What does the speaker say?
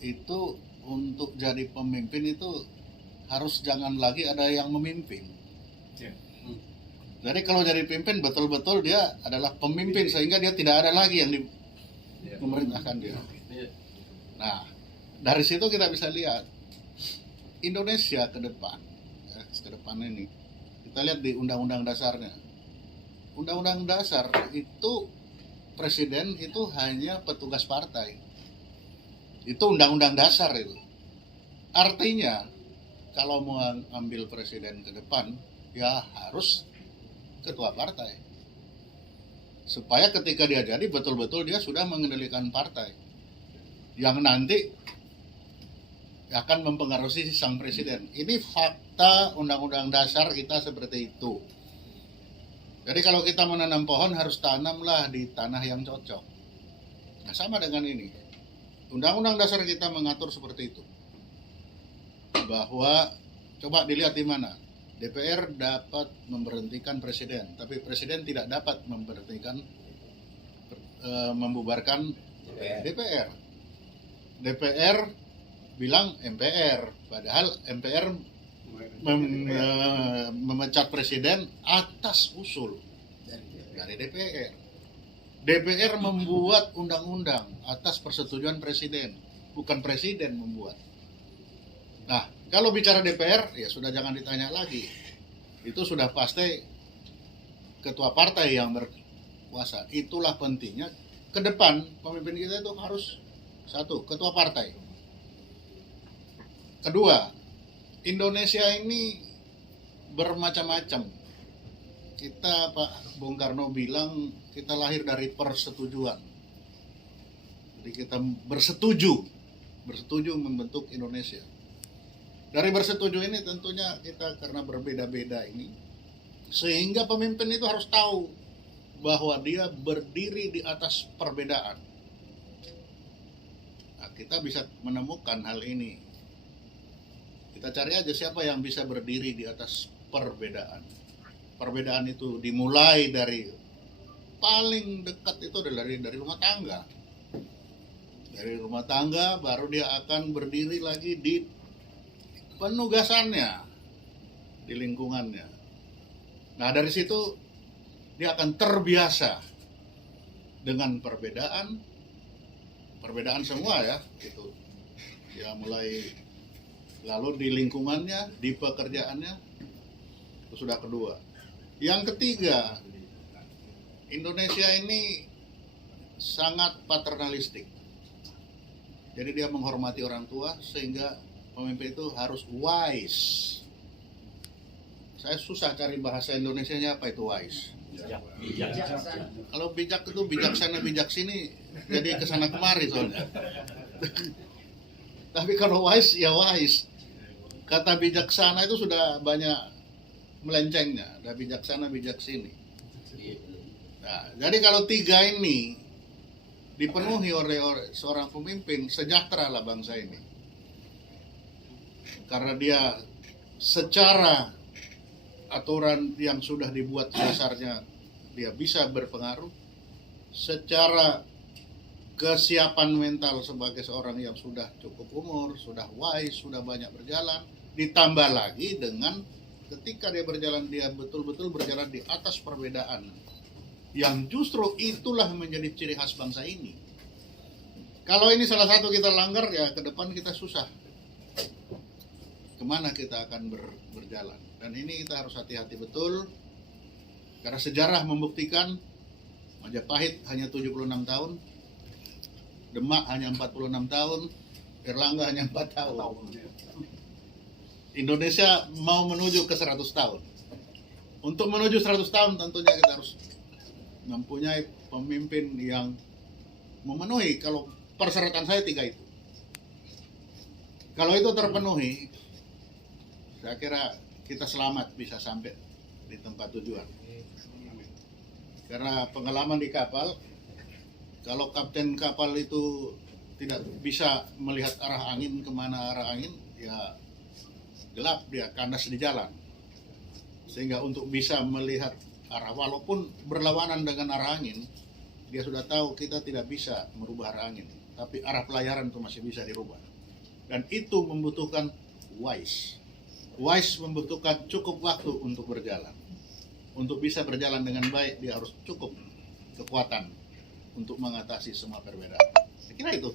itu untuk jadi pemimpin itu harus jangan lagi ada yang memimpin. Jadi kalau jadi pemimpin betul-betul dia adalah pemimpin sehingga dia tidak ada lagi yang memerintahkan dia. Nah, dari situ kita bisa lihat Indonesia ke depan ini. Kita lihat di undang-undang dasarnya. Undang-undang dasar itu presiden itu hanya petugas partai. Itu undang-undang dasar itu. Artinya kalau mau ambil presiden ke depan ya harus ketua partai. Supaya ketika dia jadi betul-betul dia sudah mengendalikan partai. Yang nanti akan mempengaruhi sang presiden. Ini fakta undang-undang dasar kita seperti itu. Jadi kalau kita menanam pohon harus tanamlah di tanah yang cocok. Nah, sama dengan ini. Undang-undang dasar kita mengatur seperti itu. Bahwa coba dilihat di mana DPR dapat memberhentikan presiden, tapi presiden tidak dapat membubarkan DPR. DPR bilang MPR, padahal MPR memecat presiden atas usul dari DPR. DPR membuat undang-undang atas persetujuan presiden, bukan presiden membuat. Nah, kalau bicara DPR, ya sudah jangan ditanya lagi. Itu sudah pasti ketua partai yang berkuasa. Itulah pentingnya ke depan pemimpin kita itu harus satu, ketua partai. Kedua, Indonesia ini bermacam-macam. Kita, Pak Bung Karno bilang, kita lahir dari persetujuan. Jadi kita bersetuju membentuk Indonesia. Dari bersetuju ini tentunya kita karena berbeda-beda ini, sehingga pemimpin itu harus tahu bahwa dia berdiri di atas perbedaan. Nah, kita bisa menemukan hal ini. Kita cari aja siapa yang bisa berdiri di atas perbedaan. Perbedaan itu dimulai dari paling dekat itu dari rumah tangga. Dari rumah tangga baru dia akan berdiri lagi di penugasannya, di lingkungannya. Nah, dari situ dia akan terbiasa dengan perbedaan semua ya, gitu. Ya mulai lalu di lingkungannya, di pekerjaannya, itu sudah kedua. Yang ketiga, Indonesia ini sangat paternalistik. Jadi dia menghormati orang tua sehingga pemimpin itu harus wise. Saya susah cari bahasa Indonesianya apa itu wise. Bijak. Kalau bijak itu bijaksana bijak sini jadi kesana kemari soalnya. Tapi kalau wise ya wise. Kata bijaksana itu sudah banyak melencengnya. Ada bijaksana bijak sini. Nah, jadi kalau tiga ini dipenuhi oleh seorang pemimpin, sejahtera lah bangsa ini. Karena dia secara aturan yang sudah dibuat dasarnya dia bisa berpengaruh, secara kesiapan mental sebagai seorang yang sudah cukup umur, sudah wise, sudah banyak berjalan, ditambah lagi dengan ketika dia berjalan, dia betul-betul berjalan di atas perbedaan, yang justru itulah menjadi ciri khas bangsa ini. Kalau ini salah satu kita langgar, ya ke depan kita susah. Kemana kita akan berjalan? Dan ini kita harus hati-hati betul, karena sejarah membuktikan Majapahit hanya 76 tahun, Demak hanya 46 tahun, Erlangga hanya 4 tahun. Indonesia mau menuju ke 100 tahun. Untuk menuju 100 tahun tentunya kita harus mempunyai pemimpin yang memenuhi, kalau persyaratan saya 3 itu. Kalau itu terpenuhi, saya kira kita selamat bisa sampai di tempat tujuan. Karena pengalaman di kapal, kalau kapten kapal itu tidak bisa melihat arah angin, kemana arah angin, ya gelap, dia kandas di jalan. Sehingga untuk bisa melihat arah, walaupun berlawanan dengan arah angin, dia sudah tahu kita tidak bisa merubah arah angin. tapi arah pelayaran itu masih bisa dirubah. Dan itu membutuhkan wise. Wise membutuhkan cukup waktu untuk berjalan. Untuk bisa berjalan dengan baik, dia harus cukup kekuatan untuk mengatasi semua perbedaan. Saya kira itu.